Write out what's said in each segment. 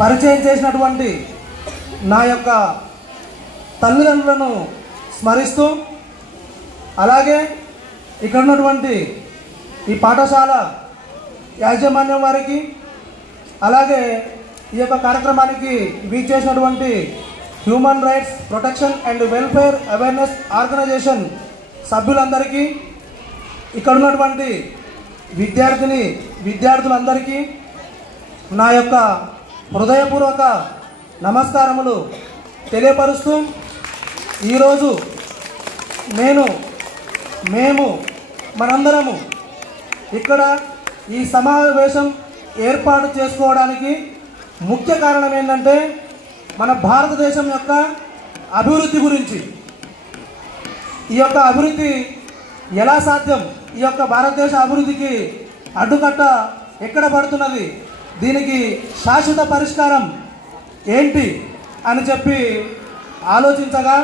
పరిచయం చేసినటువంటి నా యొక్క తల్లిదండ్రులను స్మరిస్తూ, అలాగే ఇక్కడ ఉన్నటువంటి ఈ పాఠశాల యాజమాన్యం వారికి, అలాగే ఈ యొక్క కార్యక్రమానికి వీచేసినటువంటి human rights protection and welfare awareness organisation సభ్యులందరికీ, ఇక్కడ ఉన్నటువంటి విద్యార్థులందరికీ నా యొక్క హృదయపూర్వక నమస్కారములు తెలియపరుస్తూ, ఈరోజు మేము మనందరము ఇక్కడ ఈ సమావేశం ఏర్పాటు చేసుకోవడానికి ముఖ్య కారణం ఏంటంటే మన భారతదేశం యొక్క అభివృద్ధి గురించి. ఈ యొక్క అభివృద్ధి ఎలా సాధ్యం, ఈ యొక్క భారతదేశ అభివృద్ధికి అడ్డుకట్ట ఎక్కడ పడుతున్నది, దీనికి శాశ్వత పరిష్కారం ఏంటి అని చెప్పి ఆలోచించగా,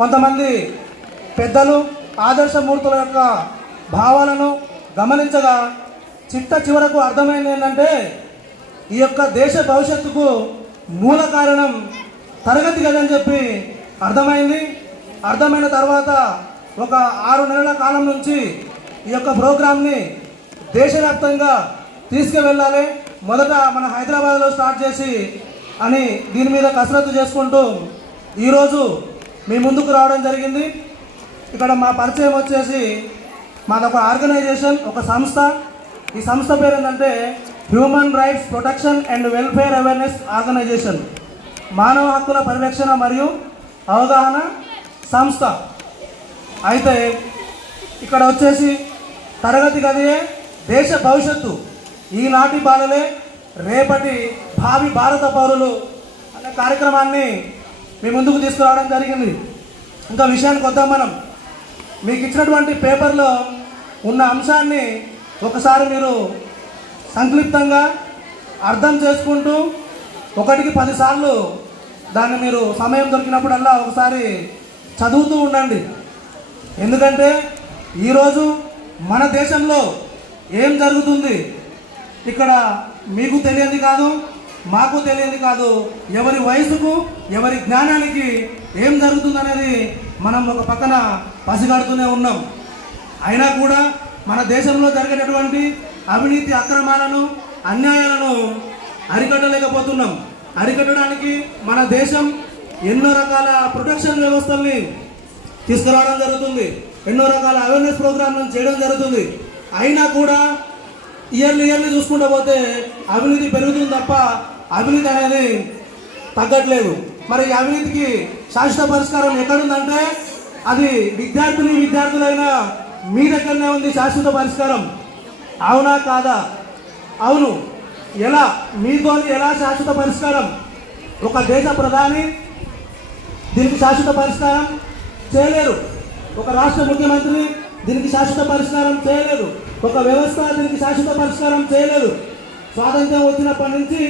కొంతమంది పెద్దలు ఆదర్శమూర్తుల యొక్క భావాలను గమనించగా చిట్ట చివరకు అర్థమైంది ఏంటంటే ఈ యొక్క దేశ భవిష్యత్తుకు మూల కారణం తరగతి గది అని చెప్పి అర్థమైంది. అర్థమైన తర్వాత ఒక 6 నెలల కాలం నుంచి ఈ యొక్క ప్రోగ్రామ్ని దేశవ్యాప్తంగా తీసుకువెళ్ళాలి, మొదట మన హైదరాబాద్లో స్టార్ట్ చేసి అని దీని మీద కసరత్తు చేసుకుంటూ ఈరోజు మీ ముందుకు రావడం జరిగింది. ఇక్కడ మా పరిచయం వచ్చేసి మాదొక ఆర్గనైజేషన్, ఒక సంస్థ. ఈ సంస్థ పేరు ఏంటంటే human rights protection and welfare awareness organisation, మానవ హక్కుల పరిరక్షణ మరియు అవగాహన సంస్థ. అయితే ఇక్కడ వచ్చేసి తరగతి గదియే దేశ భవిష్యత్తు, ఈనాటి బాలలే రేపటి భావి భారత పౌరులు అనే కార్యక్రమాన్ని మీ ముందుకు తీసుకురావడం జరిగింది. ఇంకా విషయానికి వద్దాం. మనం మీకు ఇచ్చినటువంటి పేపర్లో ఉన్న అంశాన్ని ఒకసారి మీరు సంక్లిప్తంగా అర్థం చేసుకుంటూ 1కి 10 సార్లు దాన్ని మీరు సమయం దొరికినప్పుడల్లా ఒకసారి చదువుతూ ఉండండి. ఎందుకంటే ఈరోజు మన దేశంలో ఏం జరుగుతుంది ఇక్కడ మీకు తెలియంది కాదు, మాకు తెలియంది కాదు. ఎవరి వయసుకు, ఎవరి జ్ఞానానికి ఏం జరుగుతుందనేది మనం ఒక పక్కన పసిగడుతూనే ఉన్నాం. అయినా కూడా మన దేశంలో జరిగేటటువంటి అవినీతి అక్రమాలను, అన్యాయాలను అరికట్టలేకపోతున్నాం. అరికట్టడానికి మన దేశం ఎన్నో రకాల ప్రొటెక్షన్ వ్యవస్థల్ని తీసుకురావడం జరుగుతుంది, ఎన్నో రకాల అవేర్నెస్ ప్రోగ్రాంలను చేయడం జరుగుతుంది. అయినా కూడా ఇయర్లీ చూసుకుంటూ పోతే అవినీతి పెరుగుతుంది తప్ప అవినీతి అనేది తగ్గట్లేదు. మరి ఈ అవినీతికి శాశ్వత పరిష్కారం ఎక్కడుందంటే అది విద్యార్థులైన మీ దగ్గరనే ఉంది శాశ్వత పరిష్కారం. అవునా కాదా? అవును. ఎలా? మీతో ఎలా శాశ్వత పరిష్కారం? ఒక దేశ ప్రధాని దీనికి శాశ్వత పరిష్కారం చేయలేరు, ఒక రాష్ట్ర ముఖ్యమంత్రి దీనికి శాశ్వత పరిష్కారం చేయలేదు, ఒక వ్యవస్థ దీనికి శాశ్వత పరిష్కారం చేయలేదు. స్వాతంత్ర్యం వచ్చినప్పటి నుంచి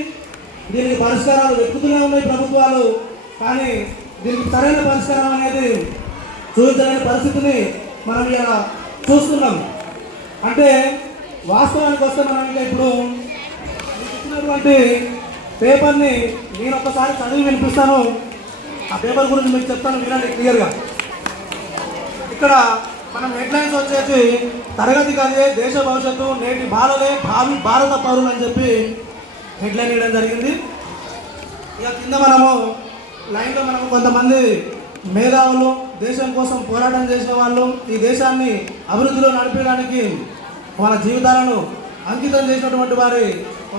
దీనికి పరిష్కారాలు వెతుకుతూనే ఉన్నాయి ప్రభుత్వాలు, కానీ దీనికి సరైన పరిష్కారం అనేది చూపించలేని పరిస్థితిని మనం ఇలా చూస్తున్నాం. అంటే వాస్తవానికి వస్తే మనం ఇంకా ఇప్పుడు ఇచ్చినటువంటి పేపర్ని నేను ఒక్కసారి చదివి వినిపిస్తాను. ఆ పేపర్ గురించి మీకు చెప్తాను, వినండి క్లియర్గా. ఇక్కడ మనం హెడ్లైన్స్ వచ్చేసి తరగతి గదే దేశ భవిష్యత్తు, నేటి బాలలే భావి భారత పౌరులు అని చెప్పి హెడ్లైన్ ఇవ్వడం జరిగింది. ఇక కింద మనము లైన్లో మనము కొంతమంది మేధావులు, దేశం కోసం పోరాటం చేసిన వాళ్ళు, ఈ దేశాన్ని అభివృద్ధిలో నడిపేయడానికి వాళ్ళ జీవితాలను అంకితం చేసినటువంటి వారి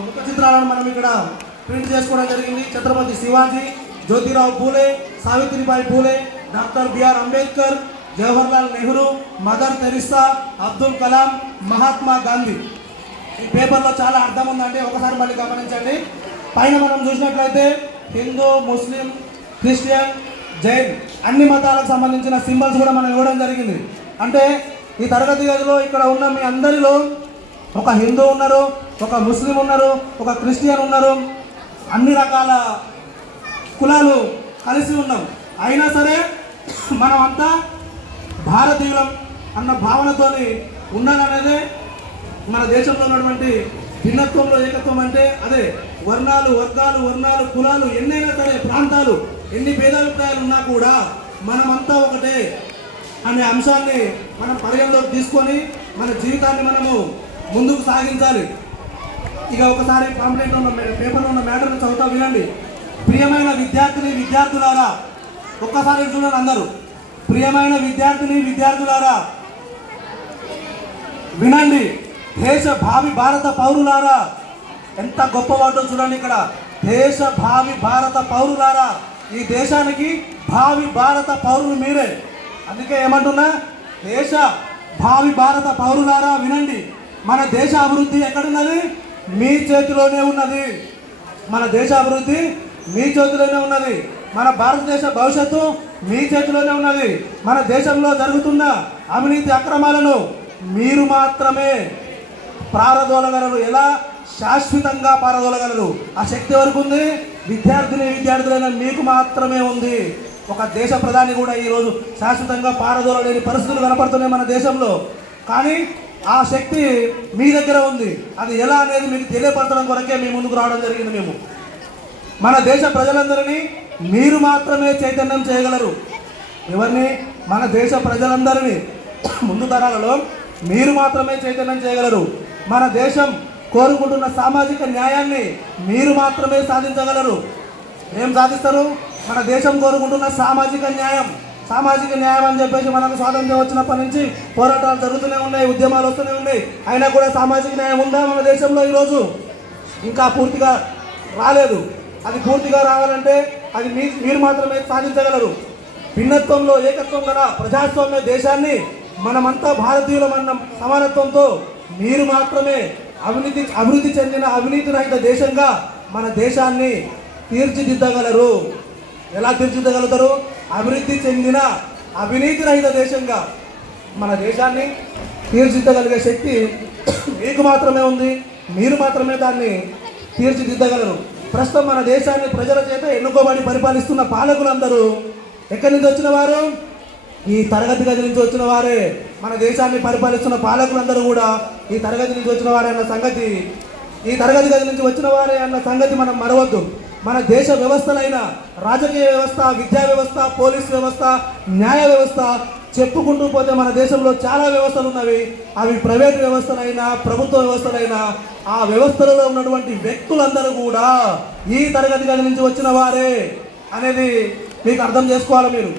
ముఖ చిత్రాలను మనం ఇక్కడ ప్రింట్ చేసుకోవడం జరిగింది. Chhatrapati Shivaji, Jyotirao Phule, Savitribai Phule, doctor B R Ambedkar, Jawaharlal Nehru, Mother Teresa, Abdul Kalam, Mahatma Gandhi. ఈ పేపర్లో చాలా అర్థం ఉందండి, ఒకసారి మళ్ళీ గమనించండి. పైన మనం చూసినట్లయితే హిందూ, ముస్లిం, క్రిస్టియన్, జైన్ అన్ని మతాలకు సంబంధించిన సింబల్స్ కూడా మనం ఇవ్వడం జరిగింది. అంటే ఈ తరగతి గదిలో ఇక్కడ ఉన్న మీ అందరిలో ఒక హిందూ ఉన్నారు, ఒక ముస్లిం ఉన్నారు, ఒక క్రిస్టియన్ ఉన్నారు, అన్ని రకాల కులాలు కలిసి ఉన్నాం. అయినా సరే మనం అంతా భారతీయులం అన్న భావనతోని ఉండాలనేదే మన దేశంలో ఉన్నటువంటి భిన్నత్వంలో ఏకత్వం అంటే అదే వర్ణాలు, వర్గాలు, కులాలు ఎన్నైనా సరే, ప్రాంతాలు ఎన్ని భేదాభిప్రాయాలు ఉన్నా కూడా మనమంతా ఒకటే అనే అంశాన్ని మనం పరిగణలోకి తీసుకొని మన జీవితాన్ని మనము ముందుకు సాగించాలి. ఇక ఒకసారి పాంప్లెంట్ ఉన్న పేపర్లో ఉన్న మ్యాటర్ని చదువుతా వినండి. ప్రియమైన విద్యార్థులారా, ఒక్కసారి చూడండి అందరూ. ప్రియమైన విద్యార్థులారా వినండి. భావి భారత పౌరులారా, ఎంత గొప్ప వాటో చూడండి ఇక్కడ. భావి భారత పౌరులారా, ఈ దేశానికి భావి భారత పౌరులు మీరే. అందుకే ఏమంటున్నా, భావి భారత పౌరులారా వినండి. మన దేశ అభివృద్ధి ఎక్కడున్నది? మీ చేతిలోనే ఉన్నది. మన దేశ అభివృద్ధి మీ చేతిలోనే ఉన్నది. మన భారతదేశ భవిష్యత్తు మీ చేతిలోనే ఉన్నది. మన దేశంలో జరుగుతున్న అవినీతి అక్రమాలను మీరు మాత్రమే పారదోలగలరు. ఎలా? శాశ్వతంగా పారదోలగలరు. ఆ శక్తి వరకు ఉంది. విద్యార్థులైన మీకు మాత్రమే ఉంది. ఒక దేశ ప్రధాని కూడా ఈరోజు శాశ్వతంగా పారదోలలేని పరిస్థితులు కనపడుతున్నాయి మన దేశంలో. కానీ ఆ శక్తి మీ దగ్గర ఉంది. అది ఎలా అనేది మీకు తెలియపరచడం కొరకే మీ ముందుకు రావడం జరిగింది. మేము మన దేశ ప్రజలందరినీ మీరు మాత్రమే చైతన్యం చేయగలరు. ఎవరిని? మన దేశ ప్రజలందరినీ ముందు తరాలలో మీరు మాత్రమే చైతన్యం చేయగలరు. మన దేశం కోరుకుంటున్న సామాజిక న్యాయాన్ని మీరు మాత్రమే సాధించగలరు. ఏం సాధిస్తారు? మన దేశం కోరుకుంటున్న సామాజిక న్యాయం అని చెప్పేసి మనకు స్వాతంత్ర్యం వచ్చినప్పటి నుంచి పోరాటాలు జరుగుతూనే ఉన్నాయి, ఉద్యమాలు వస్తూనే ఉన్నాయి. అయినా కూడా సామాజిక న్యాయం ఉందా మన దేశంలో? ఈరోజు ఇంకా పూర్తిగా రాలేదు. అది పూర్తిగా రావాలంటే అది మీరు మాత్రమే సాధించగలరు. భిన్నత్వంలో ఏకత్వం గల ప్రజాస్వామ్య దేశాన్ని మనమంతా భారతీయులమన్న సమానత్వంతో మీరు మాత్రమే అభివృద్ధి చెందిన అవినీతి రహిత దేశంగా మన దేశాన్ని తీర్చిదిద్దగలరు. ఎలా తీర్చిదిద్దగలుగుతారు? అభివృద్ధి చెందిన అవినీతి రహిత దేశంగా మన దేశాన్ని తీర్చిదిద్దగలిగే శక్తి మీకు మాత్రమే ఉంది. మీరు మాత్రమే దాన్ని తీర్చిదిద్దగలరు. ప్రస్తుతం మన దేశాన్ని ప్రజల చేత ఎన్నుకోబడి పరిపాలిస్తున్న పాలకులందరూ ఎక్కడి నుంచి వచ్చిన వారు? ఈ తరగతి గది నుంచి వచ్చిన వారే. మన దేశాన్ని పరిపాలిస్తున్న పాలకులందరూ కూడా ఈ తరగతి నుంచి వచ్చిన వారే అన్న సంగతి, ఈ తరగతి గది నుంచి వచ్చిన వారే అన్న సంగతి మనం మరవద్దు. మన దేశ వ్యవస్థలైన రాజకీయ వ్యవస్థ, విద్యా వ్యవస్థ, పోలీస్ వ్యవస్థ, న్యాయ వ్యవస్థ చెప్పుకుంటూ పోతే మన దేశంలో చాలా వ్యవస్థలు ఉన్నవి. అవి ప్రైవేట్ వ్యవస్థలైనా ప్రభుత్వ వ్యవస్థలైనా ఆ వ్యవస్థలలో ఉన్నటువంటి వ్యక్తులందరూ కూడా ఈ తరగతి గది నుంచి వచ్చిన వారే అనేది మీకు అర్థం చేసుకోవాలి మీరు.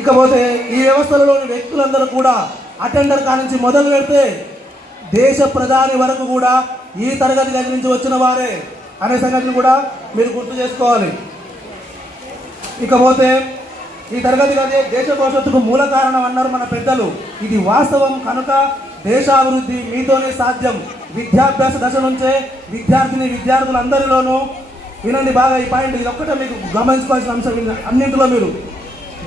ఇకపోతే ఈ వ్యవస్థలలోని వ్యక్తులందరూ కూడా అటెండర్ కానించి మొదలు పెడితే దేశ ప్రధాని వరకు కూడా ఈ తరగతి గది నుంచి వచ్చిన వారే అనే సంగతిని కూడా మీరు గుర్తు చేసుకోవాలి. ఇకపోతే ఈ తరగతి గది దేశ భవిష్యత్తుకు మూల కారణం అన్నారు మన పెద్దలు. ఇది వాస్తవం కనుక దేశాభివృద్ధి మీతోనే సాధ్యం. విద్యాభ్యాస దశ నుంచే విద్యార్థులందరిలోనూ వినండి బాగా ఈ పాయింట్. ఇది ఒక్కటే మీకు గమనించుకోవాల్సిన అంశం. అన్నింటిలో మీరు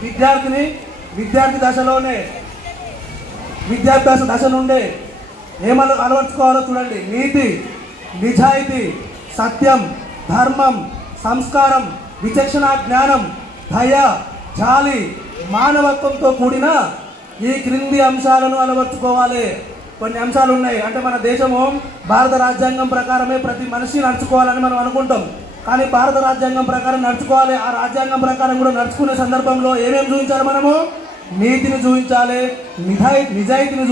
విద్యార్థి దశలోనే విద్యాభ్యాస దశ నుండే అలవర్చుకోవాలో చూడండి. నీతి, నిజాయితీ, సత్యం, ధర్మం, సంస్కారం, విచక్షణ జ్ఞానం, దయ, జాలి, మానవత్వంతో కూడిన ఈ క్రింది అంశాలను అలవర్చుకోవాలి. కొన్ని అంశాలు ఉన్నాయి. అంటే మన దేశము భారత రాజ్యాంగం ప్రకారమే ప్రతి మనిషి నడుచుకోవాలని మనం అనుకుంటాం. కానీ భారత రాజ్యాంగం ప్రకారం నడుచుకోవాలి. ఆ రాజ్యాంగం ప్రకారం కూడా నడుచుకునే సందర్భంలో ఏమేమి చూపించాలి? మనము నీతిని చూపించాలి, నిజాయితీని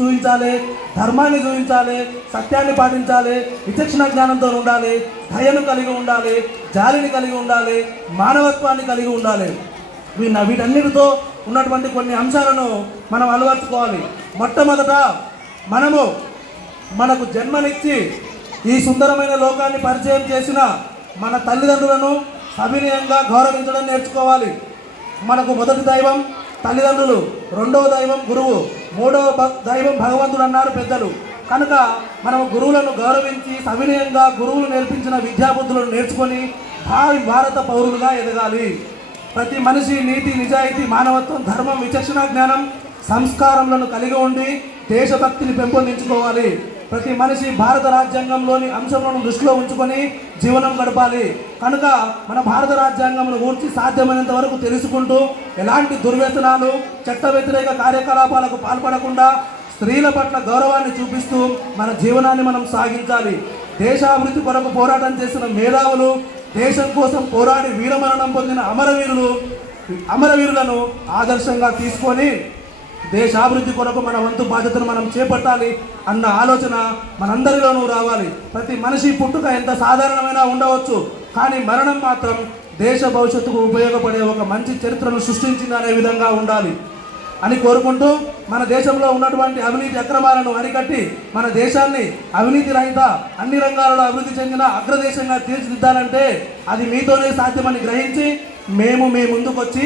చూపించాలి, ధర్మాన్ని చూపించాలి, సత్యాన్ని పాటించాలి, విచక్షణ జ్ఞానంతో ఉండాలి, దయను కలిగి ఉండాలి, జాలిని కలిగి ఉండాలి, మానవత్వాన్ని కలిగి ఉండాలి. వీటన్నిటితో ఉన్నటువంటి కొన్ని అంశాలను మనం అలవర్చుకోవాలి. మొట్టమొదట మనకు జన్మనిచ్చి ఈ సుందరమైన లోకాన్ని పరిచయం చేసిన మన తల్లిదండ్రులను సవినయంగా గౌరవించడం నేర్చుకోవాలి. మనకు మొదటి దైవం తల్లిదండ్రులు, రెండవ దైవం గురువు, మూడవ దైవం భగవంతుడు అన్నారు పెద్దలు. కనుక మనం గురువులను గౌరవించి సవినయంగా గురువులు నేర్పించిన విద్యాబుద్ధులను నేర్చుకొని భారత పౌరులుగా ఎదగాలి. ప్రతి మనిషి నీతి, నిజాయితీ, మానవత్వం, ధర్మం, విచక్షణ జ్ఞానం, సంస్కారములను కలిగి ఉండి దేశభక్తిని పెంపొందించుకోవాలి. ప్రతి మనిషి భారత రాజ్యాంగంలోని అంశములను దృష్టిలో ఉంచుకొని జీవనం గడపాలి. కనుక మన భారత రాజ్యాంగంను గురించి సాధ్యమైనంత వరకు తెలుసుకుంటూ ఎలాంటి దుర్వ్యసనాలు, చట్ట వ్యతిరేక కార్యకలాపాలకు పాల్పడకుండా స్త్రీల పట్ల గౌరవాన్ని చూపిస్తూ మన జీవనాన్ని మనం సాగించాలి. దేశాభివృద్ధి కొరకు పోరాటం చేసిన మేధావులు, దేశం కోసం పోరాడి వీరమరణం పొందిన అమరవీరులను ఆదర్శంగా తీసుకొని దేశాభివృద్ధి కొరకు మన వంతు బాధ్యతను మనం చేపట్టాలి అన్న ఆలోచన మనందరిలోనూ రావాలి. ప్రతి మనిషి పుట్టుక ఎంత సాధారణమైనా ఉండవచ్చు, కానీ మరణం మాత్రం దేశ భవిష్యత్తుకు ఉపయోగపడే ఒక మంచి చరిత్రను సృష్టించింది అనే విధంగా ఉండాలి అని కోరుకుంటూ, మన దేశంలో ఉన్నటువంటి అవినీతి అక్రమాలను అరికట్టి మన దేశాన్ని అవినీతి రహిత అన్ని రంగాలలో అభివృద్ధి చెందిన అగ్రదేశంగా తీర్చిదిద్దాలంటే అది మీతోనే సాధ్యమని గ్రహించి మేము మీ ముందుకు వచ్చి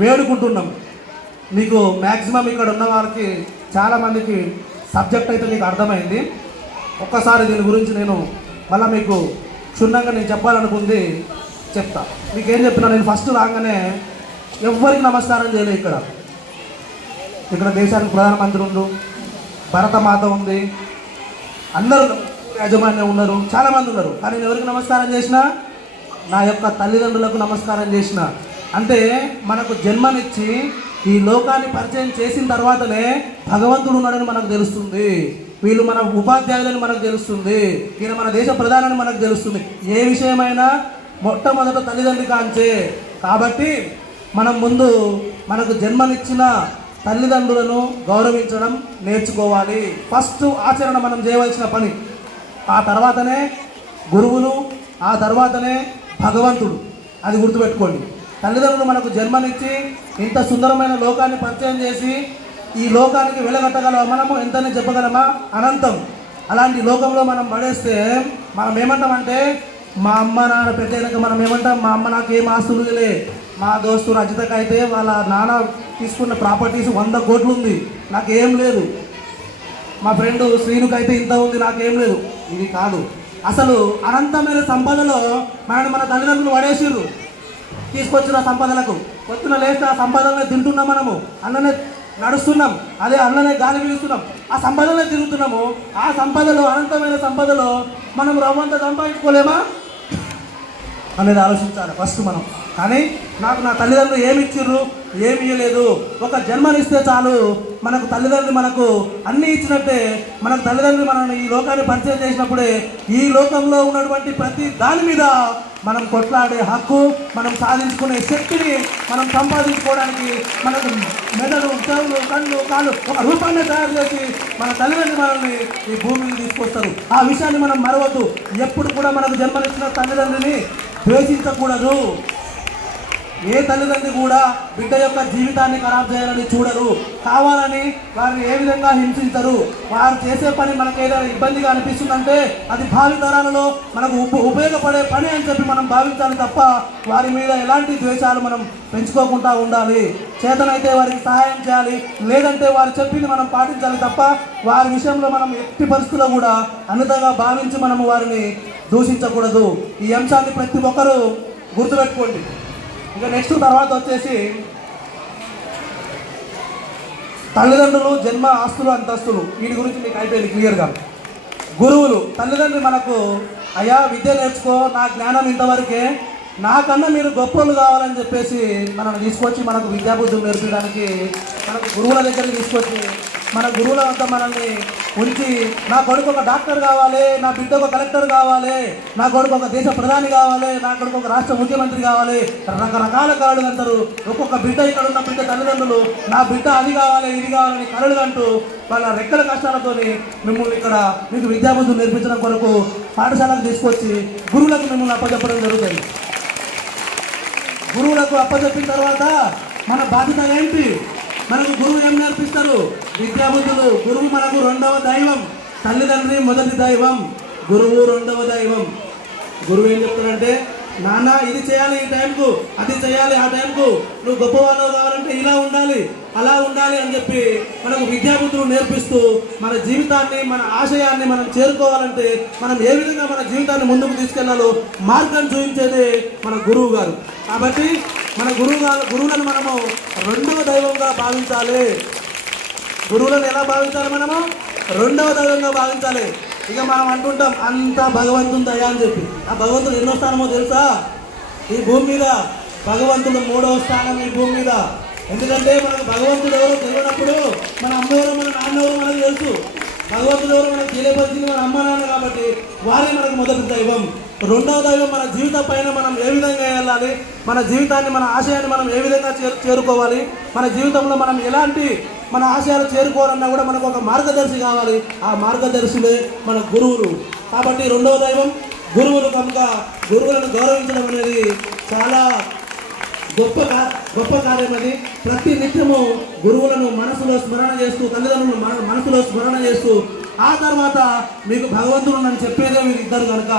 వేడుకుంటున్నాం. మీకు మ్యాక్సిమం ఇక్కడ ఉన్న వారికి చాలామందికి సబ్జెక్ట్ అయితే మీకు అర్థమైంది. ఒక్కసారి దీని గురించి నేను మళ్ళీ మీకు క్షుణ్ణంగా నేను చెప్పాలనుకుంది చెప్తా. మీకేం చెప్పినా, నేను ఫస్ట్ రాగానే ఎవరికి నమస్కారం చేయలేదు. ఇక్కడ దేశానికి ప్రధానమంత్రి ఉండు, భరతమాత ఉంది, అందరూ యాజమాన్యం ఉన్నారు, చాలామంది ఉన్నారు. కానీ నేను ఎవరికి నమస్కారం చేసినా, నా యొక్క తల్లిదండ్రులకు నమస్కారం చేసిన. అంటే మనకు జన్మనిచ్చి ఈ లోకాన్ని పరిచయం చేసిన తర్వాతనే భగవంతుడు ఉన్నాడని మనకు తెలుస్తుంది. వీళ్ళు మన ఉపాధ్యాయులని మనకు తెలుస్తుంది. ఈయన మన దేశ ప్రధానని మనకు తెలుస్తుంది. ఏ విషయమైనా మొట్టమొదట తల్లిదండ్రి కాంచే. కాబట్టి మనం ముందు మనకు జన్మనిచ్చిన తల్లిదండ్రులను గౌరవించడం నేర్చుకోవాలి. ఫస్ట్ ఆచరణ మనం చేయవలసిన పని. ఆ తర్వాతనే గురువులు, ఆ తర్వాతనే భగవంతుడు. అది గుర్తుపెట్టుకోండి. తల్లిదండ్రులు మనకు జన్మనిచ్చి ఇంత సుందరమైన లోకాన్ని పరిచయం చేసి ఈ లోకానికి వెలగట్టగలమా? మనము ఎంతనే చెప్పగలమా? అనంతం. అలాంటి లోకంలో మనం పడేస్తే మనం ఏమంటామంటే, మా అమ్మ నాన్న పెద్దయినాక మనం ఏమంటాం, మా అమ్మ నాకు ఏం ఆస్తులు లే, మా దోస్తు రజితకు అయితే వాళ్ళ నాన్న తీసుకున్న ప్రాపర్టీస్ 100 కోట్లు ఉంది, నాకేం లేదు, మా ఫ్రెండ్ శ్రీనుకు అయితే ఇంత ఉంది, నాకేం లేదు. ఇది కాదు. అసలు అనంతమైన సంపదలో మనని మన తల్లిదండ్రులు పడేసిర్రు. తీసుకొచ్చిన సంపదలకు పొద్దున లేస్తే ఆ సంపదలనే తింటున్నాం, మనము అన్ననే నడుస్తున్నాం, అదే అన్ననే గాలి పీలుస్తున్నాం, ఆ సంపదలనే తిరుగుతున్నాము. ఆ సంపదలో, అనంతమైన సంపదలో మనం రవ్వంత సంపాదించుకోలేమా అనేది ఆలోచించాలి ఫస్ట్ మనం. కానీ నాకు నా తల్లిదండ్రులు ఏమి ఇచ్చిర్రు, ఏమి ఇవ్వలేదు. ఒక జన్మనిస్తే చాలు మనకు తల్లిదండ్రులు మనకు అన్నీ ఇచ్చినట్టే. మనకు తల్లిదండ్రులు మనల్ని ఈ లోకాన్ని పరిచయం చేసినప్పుడే ఈ లోకంలో ఉన్నటువంటి ప్రతి దాని మీద మనం కొట్లాడే హక్కు, మనం సాధించుకునే శక్తిని మనం సంపాదించుకోవడానికి మనకు మెదడు, చెవులు, కళ్ళు, కాళ్ళు ఒక రూపాన్ని తయారు చేసి మన తల్లిదండ్రులు మనల్ని ఈ భూమిని తీసుకొస్తారు. ఆ విషయాన్ని మనం మరవద్దు. ఎప్పుడు కూడా మనకు జన్మనిచ్చిన తల్లిదండ్రులని ద్వేషించకూడదు. ఏ తల్లిదండ్రి కూడా బిడ్డ యొక్క జీవితాన్ని ఖరాబ్ చేయాలని చూడరు. కావాలని వారిని ఏ విధంగా హింసించరు. వారు చేసే పని మనకు ఏదైనా ఇబ్బందిగా అనిపిస్తుందంటే అది భావితరాలలో మనకు ఉపయోగపడే పని అని చెప్పి మనం భావించాలి తప్ప వారి మీద ఎలాంటి ద్వేషాలు మనం పెంచుకోకుండా ఉండాలి. చేతనైతే వారికి సహాయం చేయాలి, లేదంటే వారు చెప్పింది మనం పాటించాలి తప్ప వారి విషయంలో మనం ఎట్టి పరిస్థితుల్లో కూడా అన్నతగా భావించి మనము వారిని దూషించకూడదు. ఈ అంశాన్ని ప్రతి ఒక్కరూ గుర్తుపెట్టుకోండి. ఇక నెక్స్ట్ తర్వాత వచ్చేసి తల్లిదండ్రులు, జన్మ, ఆస్తులు, అంతస్తులు, వీటి గురించి మీకు అయిపోయింది క్లియర్గా. గురువులు, తల్లిదండ్రులు మనకు అయ్యా విద్య నేర్చుకో, నా జ్ఞానం ఇంతవరకే, నాకన్నా మీరు గొప్పలు కావాలని చెప్పేసి మనల్ని తీసుకొచ్చి మనకు విద్యాబుద్ధులు నేర్పించడానికి మనకు గురువుల దగ్గరికి తీసుకొచ్చి మన గురువుల వద్ద మనల్ని ఉంచి, నా కొడుకు ఒక డాక్టర్ కావాలి, నా బిడ్డ ఒక కలెక్టర్ కావాలి, నా కొడుకు ఒక దేశ ప్రధాని కావాలి, నా కొడుకు ఒక రాష్ట్ర ముఖ్యమంత్రి కావాలి, రకరకాల కళలు అంటారు. ఒక్కొక్క బిడ్డ, ఇక్కడ ఉన్న బిడ్డ తల్లిదండ్రులు నా బిడ్డ అది కావాలి, ఇది కావాలని కళలు అంటూ వాళ్ళ రెక్కల కష్టాలతో మిమ్మల్ని ఇక్కడ మీకు విద్యాబుద్ధులు నేర్పించడం కొరకు పాఠశాలకు తీసుకొచ్చి గురువులకు మిమ్మల్ని అప్పచెప్పడం జరుగుతుంది. గురువులకు అప్పచెప్పిన తర్వాత మన బాధ్యత ఏంటి? మనకు గురువు ఏం నేర్పిస్తారు? విద్యాబుద్ధులు. గురువు మనకు 2వ దైవం. తల్లిదండ్రి మొదటి దైవం, గురువు 2వ దైవం. గురువు ఏం చెప్తాడంటే, నాన్న ఇది చేయాలి ఈ టైంకు, అది చేయాలి ఆ టైంకు, నువ్వు గొప్పవాళ్ళు కావాలంటే ఇలా ఉండాలి, అలా ఉండాలి అని చెప్పి మనకు విద్యాబుద్ధులు నేర్పిస్తూ మన జీవితాన్ని, మన ఆశయాన్ని మనం చేరుకోవాలంటే మనం ఏ విధంగా మన జీవితాన్ని ముందుకు తీసుకెళ్లాలో మార్గం చూపించేది మన గురువు గారు. కాబట్టి మన గురువులను మనము 2వ దైవంగా భావించాలి. గురువులను ఎలా భావించాలి? మనము 2వ దైవంగా భావించాలి. ఇక మనం అంటుంటాం అంతా భగవంతుని దయ అని చెప్పి. ఆ భగవంతుడు ఎన్నో స్థానమో తెలుసా? ఈ భూమి మీద భగవంతుడు 3వ స్థానం. ఈ భూమి మీద ఎందుకంటే మనకు భగవంతుడు ఎవరో తెలియనప్పుడు మన అమ్మ ఎవరో మన నాన్న ఎవరో మనకు తెలుసు. భగవంతుడు ఎవరో మనకు తెలియపరిచింది మన అమ్మ నాన్న కాబట్టి వారే మనకు మొదటి దైవం. రెండవ దైవం మన జీవితం పైన మనం ఏ విధంగా వెళ్ళాలి, మన జీవితాన్ని మన ఆశయాన్ని మనం ఏ విధంగా చేరుకోవాలి, మన జీవితంలో మనం ఎలాంటి మన ఆశయాలు చేరుకోవాలన్నా కూడా మనకు ఒక మార్గదర్శి కావాలి. ఆ మార్గదర్శులే మన గురువులు. కాబట్టి రెండవ దైవం గురువులు కనుక గురువులను గౌరవించడం అనేది చాలా గొప్ప కార్యం. అది ప్రతి నిత్యము గురువులను మనసులో స్మరణ చేస్తూ, తల్లిదండ్రులను మనసులో స్మరణ చేస్తూ, ఆ తర్వాత మీకు భగవంతుడు నన్ను చెప్పేదే మీరు ఇద్దరు కనుక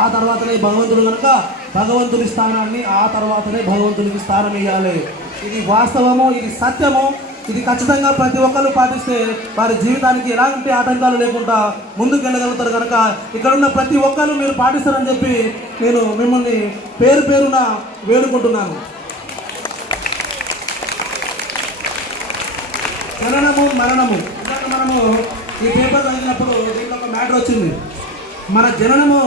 ఆ తర్వాతనే భగవంతుడు కనుక భగవంతుని స్థానాన్ని ఆ తర్వాతనే భగవంతునికి స్థానం ఇవ్వాలి. ఇది వాస్తవము, ఇది సత్యము. ఇది ఖచ్చితంగా ప్రతి ఒక్కరు పాటిస్తే వారి జీవితానికి ఎలాంటి ఆటంకాలు లేకుండా ముందుకు వెళ్ళగలుగుతారు. కనుక ఇక్కడున్న ప్రతి ఒక్కరు మీరు పాటిస్తారని చెప్పి నేను మిమ్మల్ని పేరున వేడుకుంటున్నాను. జననము మరణము మనము ఈ పేపర్ చదివినప్పుడు దీంట్లో ఒక మ్యాటర్ వచ్చింది. మన జననము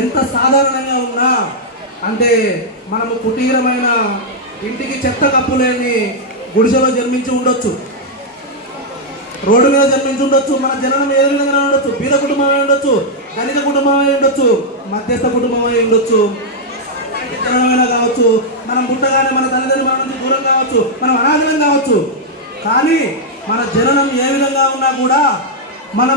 ఎంత సాధారణంగా ఉన్నా అంటే మనము కుటీరమైన ఇంటికి చెత్త కప్పు లేని గుడిసెలో జన్మించి ఉండొచ్చు, రోడ్డు మీద జన్మించి ఉండొచ్చు. మన జననం ఏ విధంగా ఉండొచ్చు, బీద కుటుంబమై ఉండొచ్చు, ధనిక కుటుంబమై ఉండొచ్చు, మధ్యస్థ కుటుంబమై ఉండొచ్చు, జననమైనా కావచ్చు. మనం పుట్టగానే మన తల్లిదండ్రులు మన నుంచి దూరం కావచ్చు, మనం అనాథలం కావచ్చు. కానీ మన జననం ఏ విధంగా ఉన్నా కూడా మన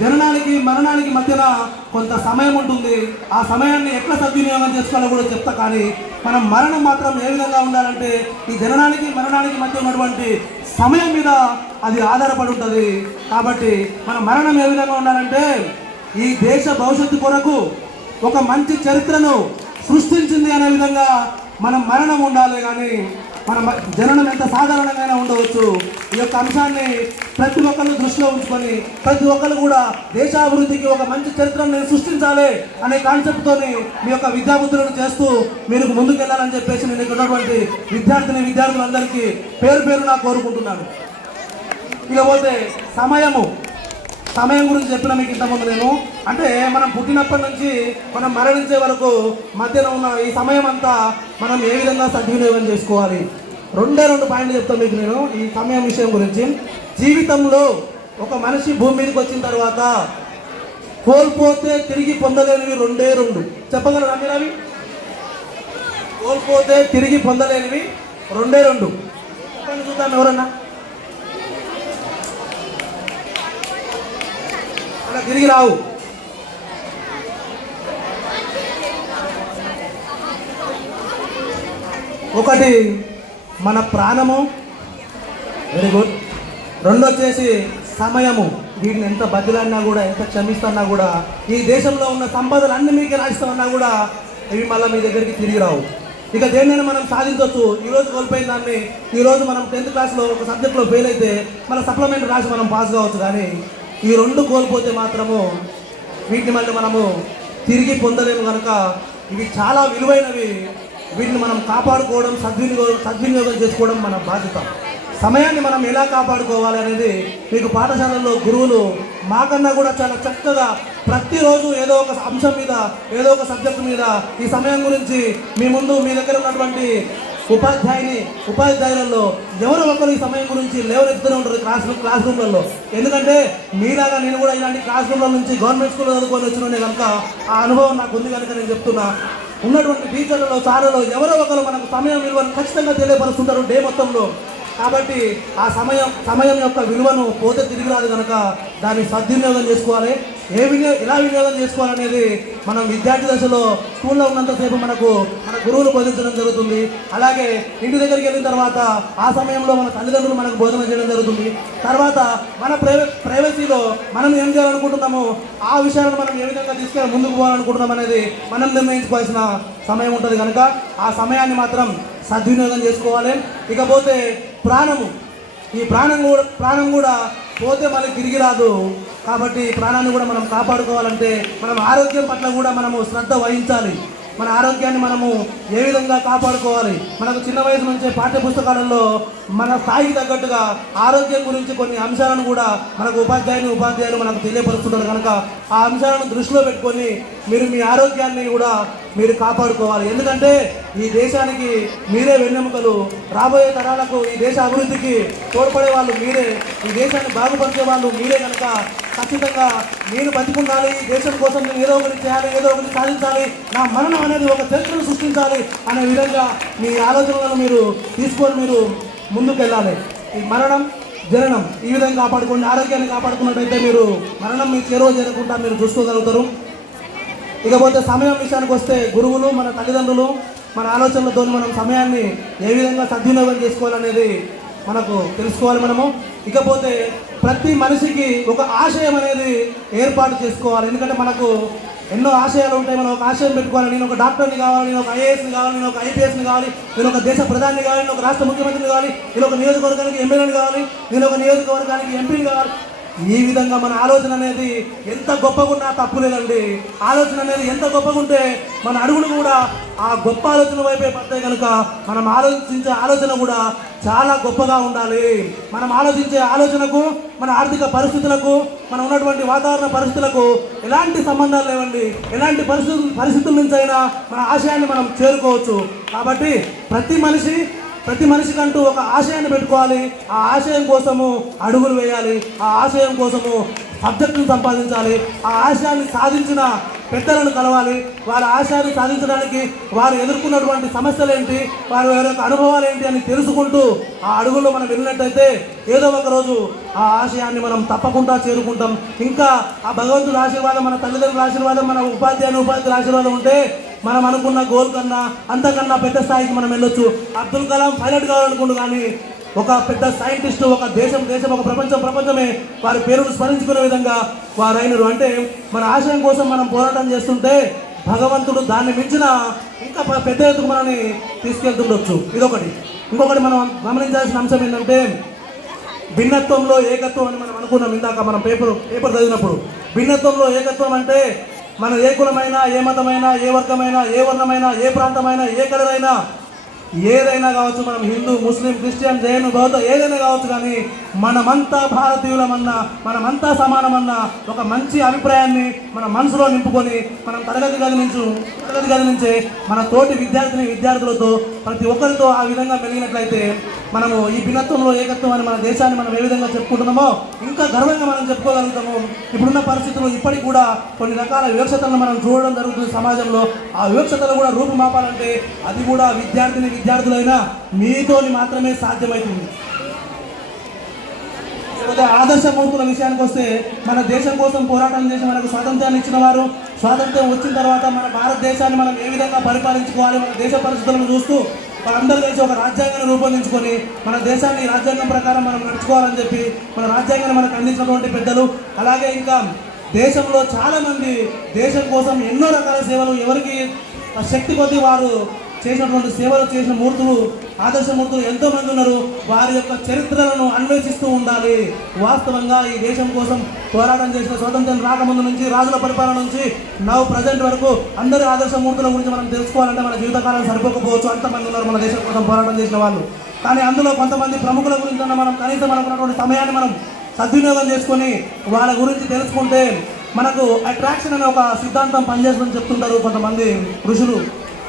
జననానికి మరణానికి మధ్యన కొంత సమయం ఉంటుంది. ఆ సమయాన్ని ఎట్లా సద్వినియోగం చేసుకోవాలో కూడా చెప్తా. కానీ మన మరణం మాత్రం ఏ విధంగా ఉండాలంటే ఈ జననానికి మరణానికి మధ్య ఉన్నటువంటి సమయం మీద అది ఆధారపడి ఉంటుంది. కాబట్టి మన మరణం ఏ విధంగా ఉండాలంటే ఈ దేశ భవిష్యత్తు కొరకు ఒక మంచి చరిత్రను సృష్టించింది అనే విధంగా మన మరణం ఉండాలి. కానీ మన జననం ఎంత సాధారణంగా ఉండవచ్చు. ఈ యొక్క అంశాన్ని ప్రతి ఒక్కరు దృష్టిలో ఉంచుకొని ప్రతి ఒక్కరు కూడా దేశాభివృద్ధికి ఒక మంచి చరిత్రను సృష్టించాలి అనే కాన్సెప్ట్తోని మీ యొక్క విద్యాబుద్ధులను చేస్తూ మీరు ముందుకు వెళ్ళాలని చెప్పేసి నేను ఉన్నటువంటి విద్యార్థులందరికీ పేరున కోరుకుంటున్నాను. ఇకపోతే సమయం గురించి చెప్పిన మీకు ఇంతకుముందు నేను అంటే మనం పుట్టినప్పటి నుంచి మనం మరణించే వరకు మధ్యన ఉన్న ఈ సమయం అంతా మనం ఏ విధంగా సద్వినియోగం చేసుకోవాలి. రెండు పాయింట్లు చెప్తాను మీకు నేను ఈ సమయం విషయం గురించి. జీవితంలో ఒక మనిషి భూమి మీదకి వచ్చిన తర్వాత కోల్పోతే తిరిగి పొందలేనివి రెండు. చెప్పగలరా మీరు అవి? కోల్పోతే తిరిగి పొందలేనివి రెండు. చెప్పండి చూద్దాం ఎవరన్నా. అలా తిరిగి రావు. ఒకటి మన ప్రాణము, వెరీ గుడ్. రెండు వచ్చేసి సమయము. వీటిని ఎంత బదిలన్నా కూడా ఎంత క్షమిస్తున్నా కూడా ఈ దేశంలో ఉన్న సంపదలు అన్ని మీకు రాయిస్తామన్నా కూడా ఇవి మళ్ళీ మీ దగ్గరికి తిరిగి రావు. ఇక దేన్నైనా మనం సాధించవచ్చు. ఈరోజు కోల్పోయిన దాన్ని ఈరోజు మనం 10th క్లాస్లో ఒక సబ్జెక్ట్లో ఫెయిల్ అయితే మన సప్లిమెంట్ రాసి మనం పాస్ కావచ్చు. కానీ ఈ రెండు కోల్పోతే మాత్రము వీటిని మళ్ళీ మనము తిరిగి పొందలేము. కనుక ఇవి చాలా విలువైనవి. వీటిని మనం కాపాడుకోవడం, సద్వినియోగం చేసుకోవడం మన బాధ్యత. సమయాన్ని మనం ఎలా కాపాడుకోవాలి అనేది మీకు పాఠశాలల్లో గురువులు మాకన్నా కూడా చాలా చక్కగా ప్రతిరోజు ఏదో ఒక అంశం మీద ఏదో ఒక సబ్జెక్టు మీద ఈ సమయం గురించి మీ ముందు మీ దగ్గర ఉన్నటువంటి ఉపాధ్యాయులలో ఎవరో ఒకరు ఈ సమయం గురించి లేవనెత్తుతూనే ఉంటారు క్లాస్ రూమ్లలో. ఎందుకంటే మీలాగా నేను కూడా ఇలాంటి క్లాస్ రూమ్ల నుంచి గవర్నమెంట్ స్కూల్లో చదువుకొని వచ్చిన కనుక ఆ అనుభవం నాకు ఉంది కనుక నేను చెప్తున్నా. ఉన్నటువంటి టీచర్లలో సార్లలో ఎవరో ఒకరు మనకు సమయం విలువను ఖచ్చితంగా తెలియపరుస్తుంటారు డే మొత్తంలో. కాబట్టి ఆ సమయం యొక్క విలువను పోతే తిరిగి రాదు కనుక దాన్ని సద్వినియోగం చేసుకోవాలి. ఎలా వినియోగం చేసుకోవాలనేది మనం విద్యార్థి దశలో స్కూల్లో ఉన్నంతసేపు మన గురువులు బోధించడం జరుగుతుంది. అలాగే ఇంటి దగ్గరికి వెళ్ళిన తర్వాత ఆ సమయంలో మన తల్లిదండ్రులు మనకు బోధన చేయడం జరుగుతుంది. తర్వాత మన ప్రైవసీలో మనం ఏం చేయాలనుకుంటున్నామో ఆ విషయాలను మనం ఏ విధంగా తీసుకెళ్ళి ముందుకు పోవాలనుకుంటున్నాం అనేది మనం నిర్ణయించుకోవాల్సిన సమయం ఉంటుంది. కనుక ఆ సమయాన్ని మాత్రం సద్వినియోగం చేసుకోవాలి. ఇకపోతే ఈ ప్రాణం కూడా పోతే మళ్ళీ తిరిగి రాదు. కాబట్టి ప్రాణాన్ని కూడా మనం కాపాడుకోవాలంటే మనం ఆరోగ్యం పట్ల కూడా మనము శ్రద్ధ వహించాలి. మన ఆరోగ్యాన్ని మనము ఏ విధంగా కాపాడుకోవాలి. మనకు చిన్న వయసు నుంచే పాఠ్య పుస్తకాలలో మన స్థాయికి తగ్గట్టుగా ఆరోగ్యం గురించి కొన్ని అంశాలను కూడా మనకు ఉపాధ్యాయులు మనకు తెలియపరుస్తుంటారు. కనుక ఆ అంశాలను దృష్టిలో పెట్టుకొని మీరు మీ ఆరోగ్యాన్ని కూడా మీరు కాపాడుకోవాలి. ఎందుకంటే ఈ దేశానికి మీరే వెన్నెముకలు. రాబోయే తరాలకు ఈ దేశ అభివృద్ధికి తోడ్పడే వాళ్ళు మీరే. ఈ దేశాన్ని బాగుపరిచే వాళ్ళు మీరే. కనుక ఖచ్చితంగా నేను బతికుండాలి, ఈ దేశం కోసం నేను ఏదో ఒకటి చేయాలి, ఏదో ఒకటి సాధించాలి, నా మరణం అనేది ఒక చరిత్రను సృష్టించాలి అనే విధంగా మీ ఆలోచనలను మీరు తీసుకొని మీరు ముందుకు వెళ్ళాలి. ఈ మరణం జననం ఈ విధంగా కాపాడుకోండి. ఆరోగ్యాన్ని కాపాడుకున్నట్టయితే మీరు మరణం మీ చేరువ చేరకుండా మీరు చూసుకోగలుగుతారు. ఇకపోతే సమయం విషయానికి వస్తే గురువులు, మన తల్లిదండ్రులు, మన ఆలోచనలతో మనం సమయాన్ని ఏ విధంగా సద్వినియోగం చేసుకోవాలనేది మనకు తెలుసుకోవాలి మనము. ఇకపోతే ప్రతి మనిషికి ఒక ఆశయం అనేది ఏర్పాటు చేసుకోవాలి. ఎందుకంటే మనకు ఎన్నో ఆశయాలు ఉంటాయి. మనం ఒక ఆశయం పెట్టుకోవాలి. నేను ఒక డాక్టర్ని కావాలి, నేను ఒక ఐఏఎస్ని కావాలి, నేను ఒక ఐపీఎస్ని కావాలి, నేను ఒక దేశ ప్రధాని కావాలి, నేను ఒక రాష్ట్ర ముఖ్యమంత్రిని కావాలి, నేను ఒక నియోజకవర్గానికి ఎమ్మెల్యేని కావాలి, నేను ఒక నియోజకవర్గానికి ఎంపీని కావాలి. ఈ విధంగా మన ఆలోచన అనేది ఎంత గొప్పగా ఉన్నా తప్పు లేదండి. ఆలోచన అనేది ఎంత గొప్పగా ఉంటే మన అడుగులు కూడా ఆ గొప్ప ఆలోచన వైపే పడతాయి. కనుక మనం ఆలోచించే ఆలోచన కూడా చాలా గొప్పగా ఉండాలి. మనం ఆలోచించే ఆలోచనకు, మన ఆర్థిక పరిస్థితులకు, మనం ఉన్నటువంటి వాతావరణ పరిస్థితులకు ఎలాంటి సంబంధాలు లేవండి. ఎలాంటి పరిస్థితుల నుంచి అయినా మన ఆశయాన్ని మనం చేరుకోవచ్చు. కాబట్టి ప్రతి మనిషికంటూ ఒక ఆశయాన్ని పెట్టుకోవాలి. ఆ ఆశయం కోసము అడుగులు వేయాలి. ఆ ఆశయం కోసము సబ్జెక్టును సంపాదించాలి. ఆ ఆశయాన్ని సాధించిన పెద్దలను కలవాలి. వారి ఆశయాన్ని సాధించడానికి వారు ఎదుర్కొన్నటువంటి సమస్యలు ఏంటి, వారి యొక్క అనుభవాలు ఏంటి అని తెలుసుకుంటూ ఆ అడుగుల్లో మనం వెళ్ళినట్టయితే ఏదో ఒక రోజు ఆ ఆశయాన్ని మనం తప్పకుండా చేరుకుంటాం. ఇంకా ఆ భగవంతుడి ఆశీర్వాదం, మన తల్లిదండ్రుల ఆశీర్వాదం, మన ఉపాధ్యాయుల ఆశీర్వాదం ఉంటే మనం అనుకున్న గోల్ కన్నా అంతకన్నా పెద్ద స్థాయికి మనం వెళ్ళొచ్చు. అబ్దుల్ కలాం పైలట్ కావాలనుకుంటు, కానీ ఒక పెద్ద సైంటిస్టు, ఒక దేశం ఒక ప్రపంచమే వారి పేరును స్మరించుకునే విధంగా వారు అయినరు. అంటే మన ఆశయం కోసం మనం పోరాటం చేస్తుంటే భగవంతుడు దాన్ని మించిన ఇంకా పెద్ద ఎత్తుకు మనల్ని తీసుకెళ్తుండొచ్చు. ఇదొకటి. ఇంకొకటి మనం గమనించాల్సిన అంశం ఏంటంటే భిన్నత్వంలో ఏకత్వం అని మనం అనుకున్నాం ఇందాక మనం పేపర్ చదివినప్పుడు. భిన్నత్వంలో ఏకత్వం అంటే మన ఏ కులమైనా, ఏ మతమైనా, ఏ వర్గమైనా, ఏ వర్ణమైనా, ఏ ప్రాంతమైనా, ఏ కలర్ అయినా, ఏదైనా కావచ్చు, మనం హిందూ, ముస్లిం, క్రిస్టియన్, జైను, బౌద్ధ ఏదైనా కావచ్చు, కానీ మనమంతా భారతీయులమన్నా, మనమంతా సమానమన్న ఒక మంచి అభిప్రాయాన్ని మన మనసులో నింపుకొని మనం తరగతి గది నుంచే మన తోటి విద్యార్థులతో ప్రతి ఒక్కరితో ఆ విధంగా మెలిగినట్లయితే మనము ఈ భిన్నత్వంలో ఏకత్వం అని మన దేశాన్ని మనం ఏ విధంగా చెప్పుకుంటున్నామో ఇంకా గర్వంగా మనం చెప్పుకోగలుగుతాము. ఇప్పుడున్న పరిస్థితుల్లో ఇప్పటికి కూడా కొన్ని రకాల వివక్షతలను మనం చూడడం జరుగుతుంది సమాజంలో. ఆ వివక్షతలు కూడా రూపుమాపాలంటే అది కూడా విద్యార్థులైనా మీతోని మాత్రమే సాధ్యమవుతుంది. లేకపోతే ఆదర్శమూర్తుల విషయానికి వస్తే మన దేశం కోసం పోరాటం చేసి మనకు స్వాతంత్రాన్ని ఇచ్చిన వారు, స్వాతంత్రం వచ్చిన తర్వాత మన భారతదేశాన్ని మనం ఏ విధంగా పరిపాలించుకోవాలి, మన దేశ పరిస్థితులను చూస్తూ మనందరూ కలిసి ఒక రాజ్యాంగాన్ని రూపొందించుకొని మన దేశాన్ని రాజ్యాంగం ప్రకారం మనం నడుచుకోవాలని చెప్పి మన రాజ్యాంగాన్ని మనకు అందించినటువంటి పెద్దలు, అలాగే ఇంకా దేశంలో చాలామంది దేశం కోసం ఎన్నో రకాల సేవలు ఎవరికి శక్తి కొద్దీ వారు చేసినటువంటి సేవలు చేసిన మూర్తులు, ఆదర్శమూర్తులు ఎంతోమంది ఉన్నారు. వారి యొక్క చరిత్రలను అన్వేషిస్తూ ఉండాలి. వాస్తవంగా ఈ దేశం కోసం పోరాటం చేసిన స్వాతంత్రం రాకముందు నుంచి, రాజుల పరిపాలన నుంచి ప్రజెంట్ వరకు అందరి ఆదర్శమూర్తుల గురించి మనం తెలుసుకోవాలంటే మన జీవితకాలం సరిపోకపోవచ్చు. అంతమంది ఉన్నారు మన దేశం కోసం పోరాటం చేసిన వాళ్ళు. కానీ అందులో కొంతమంది ప్రముఖుల గురించి మనం కనీసం మనకున్నటువంటి సమయాన్ని మనం సద్వినియోగం చేసుకొని వాళ్ళ గురించి తెలుసుకుంటే మనకు అట్రాక్షన్ అనే ఒక సిద్ధాంతం పనిచేస్తుందని చెప్తుంటారు కొంతమంది ఋషులు.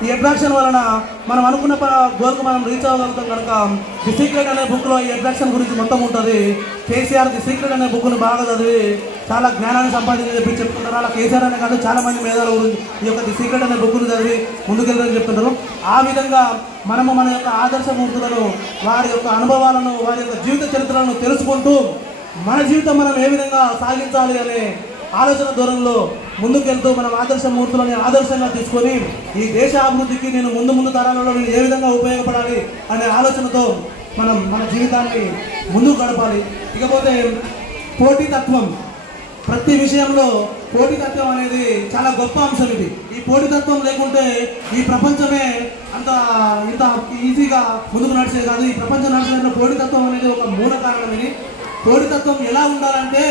ఈ అట్రాక్షన్ వలన మనం అనుకున్న గోల్కు మనం రీచ్ అవ్వగలుగుతాం. కనుక ది సీక్రెట్ అనే బుక్లో ఈ అట్రాక్షన్ గురించి మొత్తం ఉంటుంది. కేసీఆర్ ది సీక్రెట్ అనే బుక్ను బాగా చదివి చాలా జ్ఞానాన్ని సంపాదించి చెప్తుంటారు. అలా కేసీఆర్ అనే కాదు చాలా మంది మేధావుల గురించి ఈ యొక్క ది సీక్రెట్ అనే బుక్ను చదివి ముందుకెళ్ళని చెప్తుంటారు. ఆ విధంగా మనము మన యొక్క ఆదర్శమూర్తులను, వారి యొక్క అనుభవాలను, వారి యొక్క జీవిత చరిత్రలను తెలుసుకుంటూ మన జీవితం మనం ఏ విధంగా సాగించాలి అనే ఆలోచన ధోరణిలో ముందుకెళ్తూ మనం ఆదర్శమూర్తులని ఆదర్శంగా తీసుకొని ఈ దేశ అభివృద్ధికి నేను ముందు తరాలలో నేను ఏ విధంగా ఉపయోగపడాలి అనే ఆలోచనతో మనం మన జీవితాన్ని ముందుకు గడపాలి. ఇకపోతే పోటీతత్వం, ప్రతి విషయంలో పోటీతత్వం అనేది చాలా గొప్ప అంశం. ఈ పోటీతత్వం లేకుంటే ఈ ప్రపంచమే ఇంత ఈజీగా ముందుకు నడిచేది కాదు. ఈ ప్రపంచం నడిచేందుకు పోటీతత్వం అనేది ఒక మూల కారణం. ఇది పోటీతత్వం ఎలా ఉండాలంటే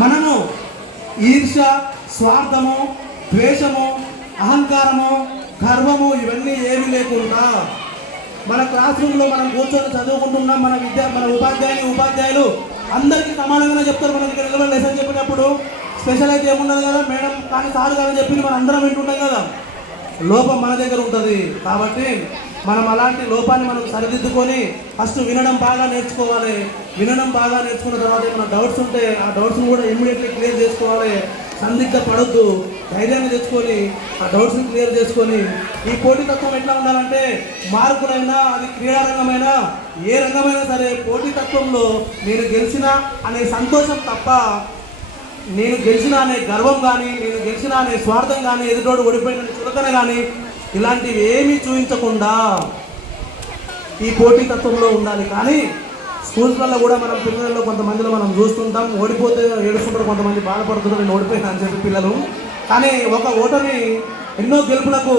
మనము ఈర్ష్య, స్వార్థము, ద్వేషము, అహంకారము, గర్వము ఇవన్నీ ఏమీ లేకుండా మన క్లాస్ రూమ్లో మనం కూర్చొని చదువుకుంటున్నాం. మన ఉపాధ్యాయులు అందరికీ సమానంగానే చెప్తారు. మనం ఇక్కడ నిలబడి లెసన్ చెప్పినప్పుడు స్పెషల్ అయితే ఏమున్నది కదా మేడం కానీ సార్ కానీ చెప్పింది మనం అందరం వింటుంటాం కదా. లోపం మన దగ్గర ఉంటుంది కాబట్టి మనం అలాంటి లోపాన్ని మనం సరిదిద్దుకొని ఫస్ట్ వినడం బాగా నేర్చుకోవాలి. వినడం బాగా నేర్చుకున్న తర్వాత ఏమైనా డౌట్స్ ఉంటే ఆ డౌట్స్ని కూడా ఇమ్మీడియట్లీ క్లియర్ చేసుకోవాలి. సందిగ్ధ పడొద్దు, ధైర్యాన్ని తెచ్చుకొని ఆ డౌట్స్ని క్లియర్ చేసుకొని ఈ పోటీతత్వం ఎట్లా ఉండాలంటే మార్కులైనా అది క్రీడారంగమైనా ఏ రంగమైనా సరే పోటీతత్వంలో నేను గెలిచిన అనే సంతోషం తప్ప నేను గెలిచిన అనే గర్వం కానీ నేను గెలిచిన అనే స్వార్థం కానీ ఎదుటోడు ఓడిపోయిన చులకన కానీ ఇలాంటివి ఏమీ చూపించకుండా ఈ పోటీతత్వంలో ఉండాలి. కానీ స్కూల్స్లలో కూడా మనం పిల్లల్లో కొంతమందిలో మనం చూస్తుంటాం, ఓడిపోతే ఏడుస్తుంటారు, కొంతమంది బాధపడుతుంటారు నేను ఓడిపోయినా అని చెప్పి పిల్లలు. కానీ ఒక ఓటమి ఎన్నో గెలుపులకు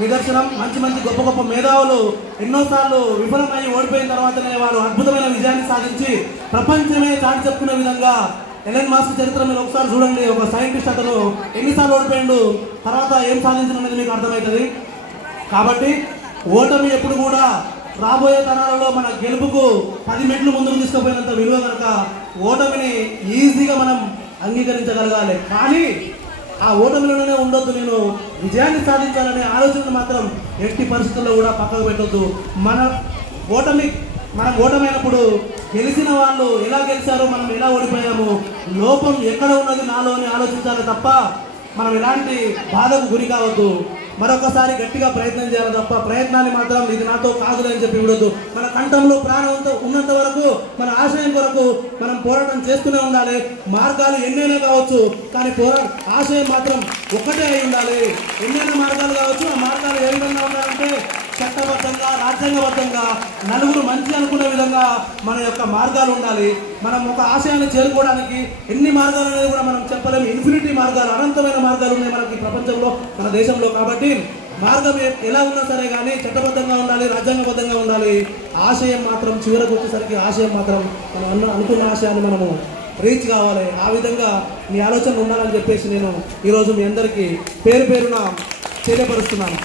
నిదర్శనం. మంచి మంచి గొప్ప గొప్ప మేధావులు ఎన్నోసార్లు విఫలమై ఓడిపోయిన తర్వాతనే వారు అద్భుతమైన విజయాన్ని సాధించి ప్రపంచమే చాటి చెప్పుకునే విధంగా ఎలన్ మాస్క్ చరిత్ర మీరు ఒకసారి చూడండి. ఒక సైంటిస్ట్ అతను ఎన్నిసార్లు ఓడిపోయిండు, తర్వాత ఏం సాధించడం అనేది మీకు అర్థమవుతుంది. కాబట్టి ఓటమి ఎప్పుడు కూడా రాబోయే తరాలలో మన గెలుపుకు 10 మెట్లు ముందుకు తీసుకుపోయినంత విలువ కనుక ఓటమిని ఈజీగా మనం అంగీకరించగలగాలి. కానీ ఆ ఓటమిలోనే ఉండొద్దు, నేను విజయాన్ని సాధించాలనే ఆలోచన మాత్రం ఎట్టి పరిస్థితుల్లో కూడా పక్కకు పెట్టొద్దు. మనం ఓటమైనప్పుడు గెలిచిన వాళ్ళు ఎలా గెలిచారో మనం ఎలా ఓడిపోయాము, లోపం ఎక్కడ ఉన్నది నాలో అని ఆలోచించాలి తప్ప మనం ఎలాంటి బాధకు గురి కావద్దు. మరొకసారి గట్టిగా ప్రయత్నం చేయాలి తప్ప ప్రయత్నాన్ని మాత్రం ఇది నాతో కాదులే అని చెప్పి విడొద్దు. మన కంఠంలో ప్రాణం ఉన్నంత వరకు మన ఆశయం కొరకు మనం పోరాటం చేస్తూనే ఉండాలి. మార్గాలు ఎన్నైనా కావచ్చు కానీ ఆశయం మాత్రం ఒక్కటే అయి ఉండాలి. ఎన్నైనా మార్గాలు కావచ్చు, ఆ మార్గాలు ఏ విధంగా ఉండాలంటే చట్టబద్ధంగా రాజ్యాంగబద్ధంగా నలుగురు మంచి అనుకునే విధంగా మన యొక్క మార్గాలు ఉండాలి. మనం ఒక ఆశయాన్ని చేరుకోవడానికి ఎన్ని మార్గాలు అనేది కూడా మనం చెప్పలేము. ఇన్ఫినిటీ మార్గాలు, అనంతమైన మార్గాలు ఉన్నాయి మనకి ప్రపంచంలో, మన దేశంలో. కాబట్టి మార్గం ఎలా ఉన్నా సరే కానీ చట్టబద్ధంగా ఉండాలి, రాజ్యాంగబద్ధంగా ఉండాలి. ఆశయం మాత్రం చివరకు వచ్చేసరికి ఆశయం మాత్రం మనం అనుకున్న ఆశయాన్ని మనము రీచ్ కావాలి. ఆ విధంగా మీ ఆలోచన ఉండాలని చెప్పేసి నేను ఈరోజు మీ అందరికీ పేరు పేరున తెలియపరుస్తున్నాను.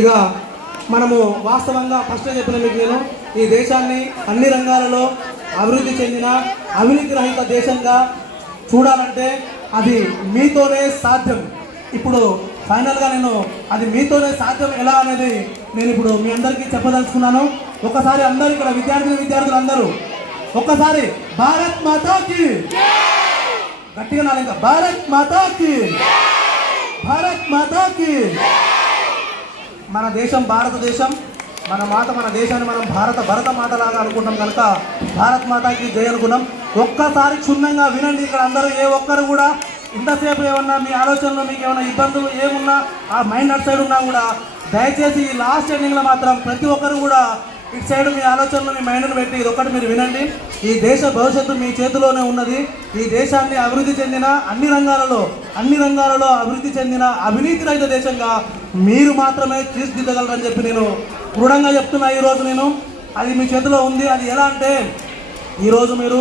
ఇక మనము వాస్తవంగా ఫస్ట్ చెప్పిన మీకు నేను ఈ దేశాన్ని అన్ని రంగాలలో అభివృద్ధి చెందిన అవినీతి రహిత దేశంగా చూడాలంటే అది మీతోనే సాధ్యం. ఇప్పుడు ఫైనల్గా నేను అది మీతోనే సాధ్యం ఎలా అనేది నేను ఇప్పుడు మీ అందరికీ చెప్పదలుచుకున్నాను. ఒకసారి అందరూ ఇక్కడ విద్యార్థులు అందరూ ఒక్కసారి భారత్ మాతాకి గట్టిగా నాలుగు ఇంకా భారత్ మాతాకి, భారత్ మాతాకి. మన దేశం భారతదేశం, మన దేశాన్ని మనం భరత మాతలాగా అనుకుంటాం కనుక భారత్ మాతాకి జై అనుకున్నాం. ఒక్కసారి క్షుణ్ణంగా వినండి. ఇక్కడ అందరూ ఏ ఒక్కరు కూడా ఇంతసేపు ఏమన్నా మీ ఆలోచనలో మీకు ఏమైనా ఇబ్బందులు ఏమున్నా ఆ మైండ్ అటు సైడ్ ఉన్నా కూడా దయచేసి ఈ లాస్ట్ ఎండింగ్లో మాత్రం ప్రతి ఒక్కరు కూడా ఇటు సైడ్ మీ ఆలోచనలు మీ మైండ్ను పెట్టి ఇది ఒక్కటి మీరు వినండి. ఈ దేశ భవిష్యత్తు మీ చేతిలోనే ఉన్నది. ఈ దేశాన్ని అభివృద్ధి చెందిన అన్ని రంగాలలో అభివృద్ధి చెందిన అవినీతి రహిత దేశంగా మీరు మాత్రమే తీర్చిదిద్దగలరని చెప్పి నేను దృఢంగా చెప్తున్నా. ఈరోజు నేను అది మీ చేతిలో ఉంది. అది ఎలా అంటే ఈరోజు మీరు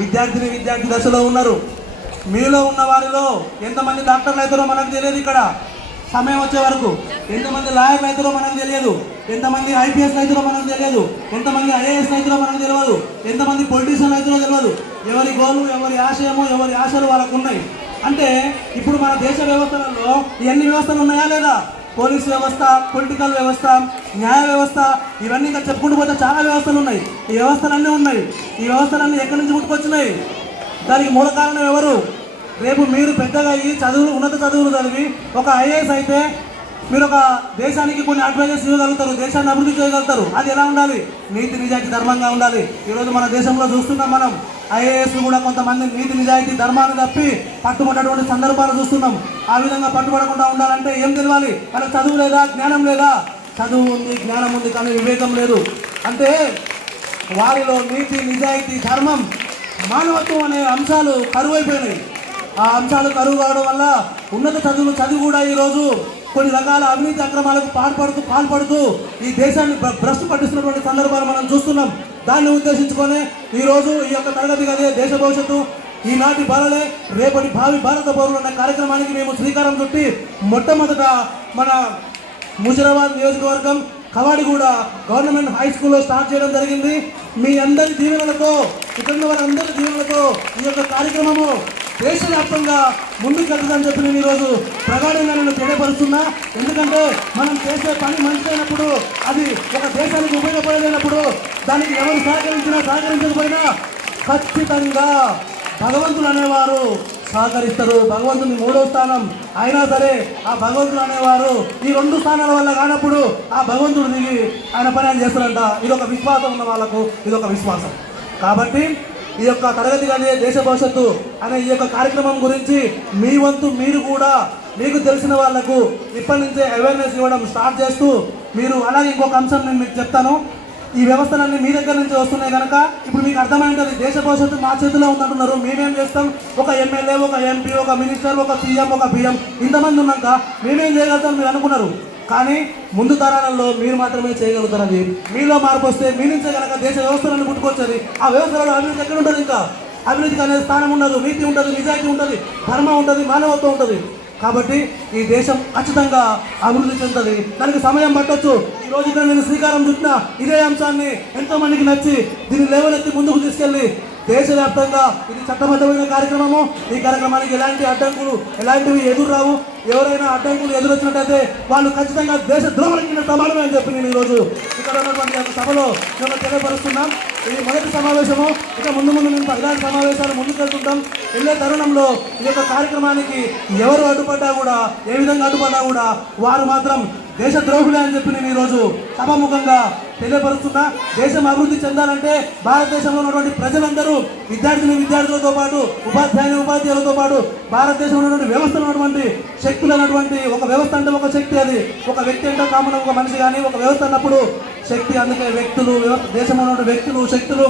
విద్యార్థి దశలో ఉన్నారు. మీలో ఉన్న వారిలో ఎంతమంది డాక్టర్లు అవుతారో మనకు తెలియదు. ఇక్కడ సమయం వచ్చే వరకు ఎంతమంది లాయర్లు అవుతారో మనకు తెలియదు, ఎంతమంది ఐపీఎస్ అవుతారో మనకు తెలియదు, ఎంతమంది ఐఏఎస్ అవుతారో మనకు తెలియదు, ఎంతమంది పొలిటీషియన్ అవుతారో తెలియదు. ఎవరి గోలు, ఎవరి ఆశయము, ఎవరి ఆశలు వాళ్ళకు ఉన్నాయి. అంటే ఇప్పుడు మన దేశ వ్యవస్థలలో ఎన్ని వ్యవస్థలు ఉన్నాయా లేదా? పోలీస్ వ్యవస్థ, పొలిటికల్ వ్యవస్థ, న్యాయ వ్యవస్థ, ఇవన్నీ ఇంకా చెప్పుకుంటూ పోతే చాలా వ్యవస్థలు ఉన్నాయి. ఈ వ్యవస్థలన్నీ ఉన్నాయి. ఈ వ్యవస్థలన్నీ ఎక్కడి నుంచి పుట్టుకొచ్చినాయి? దానికి మూల కారణం ఎవరు? రేపు మీరు పెద్దగా అయ్యి ఉన్నత చదువులు చదివి ఒక ఐఏఎస్ అయితే మీరు ఒక దేశానికి కొన్ని అడ్వైజర్స్ ఇవ్వగలుగుతారు, దేశాన్ని అభివృద్ధి చేయగలుగుతారు. అది ఎలా ఉండాలి? నీతి నిజాయితీ ధర్మంగా ఉండాలి. ఈరోజు మన దేశంలో చూస్తున్నాం మనం ఐఏఎస్ కూడా కొంతమంది నీతి నిజాయితీ ధర్మాన్ని తప్పి పట్టుబడ్డటువంటి సందర్భాలు చూస్తున్నాం. ఆ విధంగా పట్టుబడకుండా ఉండాలంటే ఏం తెలియాలి? వాళ్ళకి చదువు లేదా, జ్ఞానం లేదా? చదువు ఉంది, జ్ఞానం ఉంది, కానీ వివేకం లేదు. అంటే వారిలో నీతి నిజాయితీ ధర్మం మానవత్వం అనే అంశాలు కరువైపోయినాయి. ఆ అంశాలు కరువు కావడం వల్ల ఉన్నత చదువు కూడా ఈరోజు కొన్ని రకాల అవినీతి అక్రమాలకు పాల్పడుతూ ఈ దేశాన్ని భ్రష్టు పట్టిస్తున్నటువంటి సందర్భాలు మనం చూస్తున్నాం. దాన్ని ఉద్దేశించుకొని ఈరోజు ఈ యొక్క తరగతి గదే దేశ భవిష్యత్తు, ఈనాటి బాలలే రేపటి భావి భారత పౌరులు అనే కార్యక్రమానికి మేము శ్రీకారం చుట్టి మొట్టమొదట మన ముషిరాబాద్ నియోజకవర్గం కవాడిగూడ గవర్నమెంట్ హై స్కూల్లో స్టార్ట్ చేయడం జరిగింది. మీ అందరి దీవెనలతో, ఇక్కడ ఉన్న వారందరి దీవెనలతో ఈ యొక్క కార్యక్రమము దేశవ్యాప్తంగా ముందుకు వెళ్తుందని చెప్పి నేను ఈరోజు ప్రగాఢంగా నేను తెలియపరుస్తున్నా. ఎందుకంటే మనం చేసే పని మంచిదైనప్పుడు, అది ఒక దేశానికి ఉపయోగపడలేనప్పుడు దానికి ఎవరు సహకరించకపోయినా ఖచ్చితంగా భగవంతులు అనేవారు సహకరిస్తారు. భగవంతుని 3వ స్థానం అయినా సరే ఆ భగవంతుడు అనేవారు ఈ 2 స్థానాల వల్ల కానప్పుడు ఆ భగవంతుడు దిగి ఆయన పని ఆయన చేస్తారంట. ఇది ఒక విశ్వాసం ఉన్న వాళ్ళకు ఇది ఒక విశ్వాసం. కాబట్టి ఈ యొక్క తరగతి గది దేశ భవిష్యత్తు అనే ఈ యొక్క కార్యక్రమం గురించి మీ వంతు మీరు కూడా మీకు తెలిసిన వాళ్లకు ఇప్పటి నుంచే అవేర్నెస్ ఇవ్వడం స్టార్ట్ చేస్తూ మీరు, అలాగే ఇంకొక అంశం నేను మీకు చెప్తాను. ఈ వ్యవస్థలన్నీ మీ దగ్గర నుంచి వస్తున్నాయి కనుక ఇప్పుడు మీకు అర్థమైంటుంది దేశ భవిష్యత్తు మా చేతిలో ఉందంటున్నారు. మేమేం చేస్తాం? ఒక ఎమ్మెల్యే, ఒక ఎంపీ, ఒక మినిస్టర్, ఒక సీఎం, ఒక పిఎం ఇంతమంది ఉన్నాక మేమేం చేయగలుగుతాం మీరు అనుకున్నారు. కానీ ముందు తరాలలో మీరు మాత్రమే చేయగలుగుతారని, మీలో మార్పు వస్తే మీ నుంచే కనుక దేశ వ్యవస్థలను పుట్టుకొచ్చేది. ఆ వ్యవస్థలలో అభివృద్ధి ఎక్కడ ఉంటుంది? ఇంకా అభివృద్ధికి అనేది స్థానం ఉండదు. నీతి ఉంటుంది, నిజాయితీ ఉంటుంది, ధర్మం ఉంటుంది, మానవత్వం ఉంటుంది. కాబట్టి ఈ దేశం ఖచ్చితంగా అభివృద్ధి చెందుతుంది. దానికి సమయం పట్టొచ్చు. ఈ రోజు ఇక్కడ నేను శ్రీకారం చుట్టిన ఇదే అంశాన్ని ఎంతో మందికి నచ్చి దీన్ని లేవనెత్తి ముందుకు తీసుకెళ్లి దేశవ్యాప్తంగా ఇది చట్టబద్ధమైన కార్యక్రమము. ఈ కార్యక్రమానికి ఎలాంటి అడ్డంకులు ఎలాంటివి ఎదురు రావు. ఎవరైనా అడ్డంకులు ఎదురొచ్చినట్టయితే వాళ్ళు ఖచ్చితంగా దేశ ద్రోహుల కింద సమానమే అని చెప్పి నేను ఈరోజు ఇక్కడ ఉన్నటువంటి సభలో మేము తెలియపరుస్తున్నాం. ఇది మొదటి సమావేశము. ఇక ముందు మేము ఇలాంటి సమావేశాలు ముందుకు వెళ్తుంటాం. వెళ్ళే తరుణంలో ఈ యొక్క కార్యక్రమానికి ఎవరు అడ్డుపడ్డా కూడా, ఏ విధంగా అడ్డుపడ్డా కూడా వారు మాత్రం దేశ ద్రోహులే అని చెప్పి నేను ఈరోజు సభాముఖంగా తెలియపరుస్తున్నా. దేశం అభివృద్ధి చెందాలంటే భారతదేశంలో ఉన్నటువంటి ప్రజలందరూ విద్యార్థులతో పాటు ఉపాధ్యాయులతో పాటు భారతదేశంలో ఉన్నటువంటి వ్యవస్థలో ఉన్నటువంటి శక్తులు అన్నటువంటి ఒక వ్యవస్థ అంటే ఒక శక్తి, అది ఒక వ్యక్తి అంటే కామన్ ఒక మనిషి కానీ ఒక వ్యవస్థ అన్నప్పుడు శక్తి. అందుకే వ్యక్తులు, దేశంలో ఉన్నటువంటి వ్యక్తులు, శక్తులు,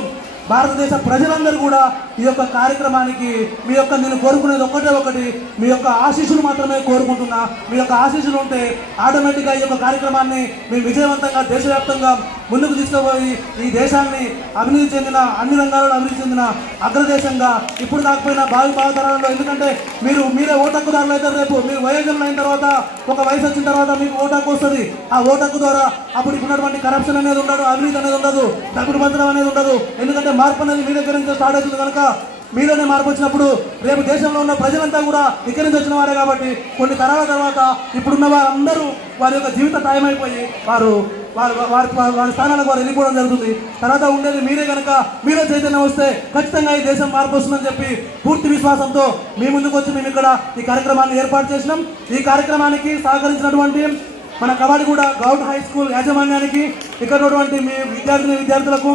భారతదేశ ప్రజలందరూ కూడా ఈ యొక్క కార్యక్రమానికి మీ యొక్క నేను కోరుకునేది ఒకటి, మీ యొక్క ఆశీస్సులు మాత్రమే కోరుకుంటున్నా. మీ యొక్క ఆశీస్సులు ఉంటే ఆటోమేటిక్గా ఈ యొక్క కార్యక్రమాన్ని మేము విజయవంతంగా దేశవ్యాప్తంగా ముందుకు తీసుకుపోయి ఈ దేశాన్ని అభివృద్ధి చెందిన, అన్ని రంగాలలో అభివృద్ధి చెందిన అగ్రదేశంగా ఇప్పుడు కాకపోయినా భావితరాలలో, ఎందుకంటే మీరే ఓటక్కుదారులు అవుతారు. రేపు మీరు వయోజనులు అయిన తర్వాత, ఒక వయసు వచ్చిన తర్వాత మీకు ఓటక్కు వస్తుంది. ఆ ఓటక్కు ద్వారా అప్పుడు ఉన్నటువంటి కరప్షన్ అనేది ఉండదు, అవినీతి అనేది ఉండదు, డబ్బులు పంచడం అనేది ఉండదు. ఎందుకంటే మార్పు అనేది మీ దగ్గర నుంచి స్టార్ట్ అవుతుంది కనుక మీలోనే మార్పు వచ్చినప్పుడు రేపు దేశంలో ఉన్న ప్రజలంతా కూడా ఇక్కడి నుంచి వచ్చిన వారే. కాబట్టి కొన్ని తరాల తర్వాత ఇప్పుడున్న వారందరూ వారి యొక్క జీవిత టైమైపోయి వారి స్థానాలకు వారు వెళ్ళిపోవడం జరుగుతుంది. తర్వాత ఉండేది మీరే కనుక మీరే చైతన్యం వస్తే ఖచ్చితంగా ఈ దేశం మార్పు వస్తుందని చెప్పి పూర్తి విశ్వాసంతో మీ ముందుకు వచ్చి మేము ఇక్కడ ఈ కార్యక్రమాన్ని ఏర్పాటు చేసినాం. ఈ కార్యక్రమానికి సహకరించినటువంటి మన కవాడిగూడ గవర్నమెంట్ హై స్కూల్ యాజమాన్యానికి, ఇక్కడ ఉన్నటువంటి మీ విద్యార్థులకు,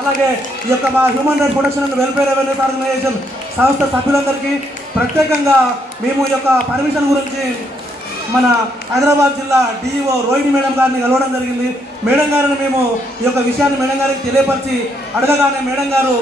అలాగే ఈ యొక్క మా human rights protection and welfare awareness organisation సంస్థ సభ్యులందరికీ ప్రత్యేకంగా మేము ఈ యొక్క పర్మిషన్ గురించి మన హైదరాబాద్ జిల్లా డిఈఓ రోహిణి మేడం గారిని కలవడం జరిగింది. మేడం గారిని మేము ఈ యొక్క విషయాన్ని మేడం గారికి తెలియపరిచి అడగగానే మేడం గారు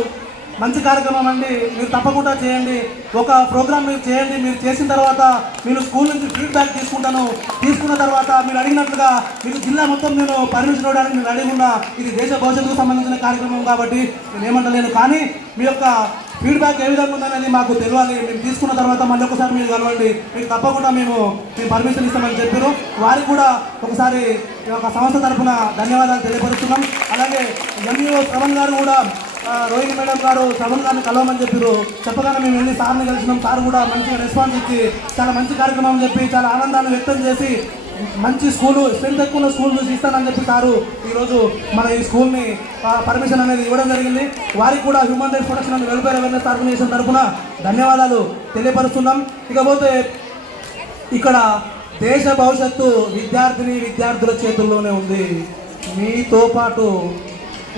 మంచి కార్యక్రమం అండి, మీరు తప్పకుండా చేయండి, ఒక ప్రోగ్రామ్ మీరు చేయండి, మీరు చేసిన తర్వాత నేను స్కూల్ నుంచి ఫీడ్బ్యాక్ తీసుకున్న తర్వాత మీరు అడిగినట్లుగా మీకు జిల్లా మొత్తం నేను పర్మిషన్ ఇవ్వడానికి మీరు అడిగి ఉన్నా. ఇది దేశ భవిష్యత్తుకు సంబంధించిన కార్యక్రమం కాబట్టి నేను ఏమంటలేను, కానీ మీ యొక్క ఫీడ్బ్యాక్ ఏ విధంగా ఉందనేది మాకు తెలియాలి. మేము తీసుకున్న తర్వాత మళ్ళీ ఒకసారి మీరు కలవండి, మీకు తప్పకుండా మేము పర్మిషన్ ఇస్తామని చెప్పారు. వారికి కూడా ఒకసారి ఈ యొక్క సంస్థ తరఫున ధన్యవాదాలు తెలియపరుస్తున్నాం. అలాగే ఎంఈఓ శ్రవణ్ గారు కూడా రోహిణి మేడం గారు శ్రవణ్ గారిని కలవమని చెప్పారు. చెప్పగానే మేము వెళ్ళి సార్ని కలిసినాం. సార్ కూడా మంచిగా రెస్పాన్స్ ఇచ్చి చాలా మంచి కార్యక్రమం చెప్పి చాలా ఆనందాన్ని వ్యక్తం చేసి మంచి స్కూలు, స్ట్రెంత్ ఎక్కువ స్కూల్ చూసి ఇస్తానని చెప్పి సారు ఈరోజు మన ఈ స్కూల్ని పర్మిషన్ అనేది ఇవ్వడం జరిగింది. వారికి కూడా human rights protection and welfare awareness organisation తరఫున ధన్యవాదాలు తెలియపరుస్తున్నాం. ఇకపోతే ఇక్కడ దేశ భవిష్యత్తు విద్యార్థుల చేతుల్లోనే ఉంది. మీతో పాటు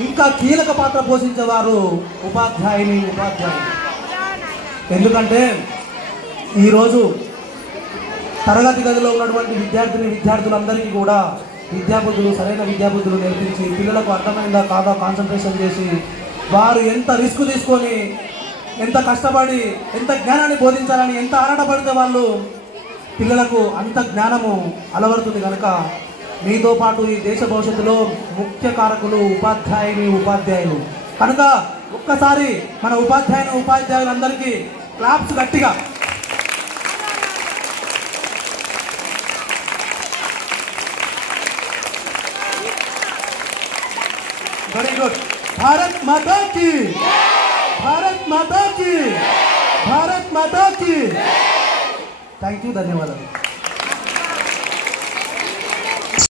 ఇంకా కీలక పాత్ర పోషించేవారు ఉపాధ్యాయులు. ఎందుకంటే ఈరోజు తరగతి గదిలో ఉన్నటువంటి విద్యార్థులందరికీ కూడా సరైన విద్యాబుద్ధులు నేర్పించి పిల్లలకు అర్థమైందా కాదా కాన్సన్ట్రేషన్ చేసి వారు ఎంత రిస్క్ తీసుకొని, ఎంత కష్టపడి, ఎంత జ్ఞానాన్ని బోధించాలని ఎంత ఆరాటపడితే వాళ్ళు పిల్లలకు అంత జ్ఞానము అలవడుతుంది. కనుక మీతో పాటు ఈ దేశ భవిష్యత్తులో ముఖ్య కారకులు ఉపాధ్యాయులు. కనుక ఒక్కసారి మన ఉపాధ్యాయులందరికీ క్లాప్స్ గట్టిగా. Very good. భారత్ మాతా కీ, భారత్ మాతా కీ, భారత్ మాతా కీ. థ్యాంక్ యూ, ధన్యవాదాలు.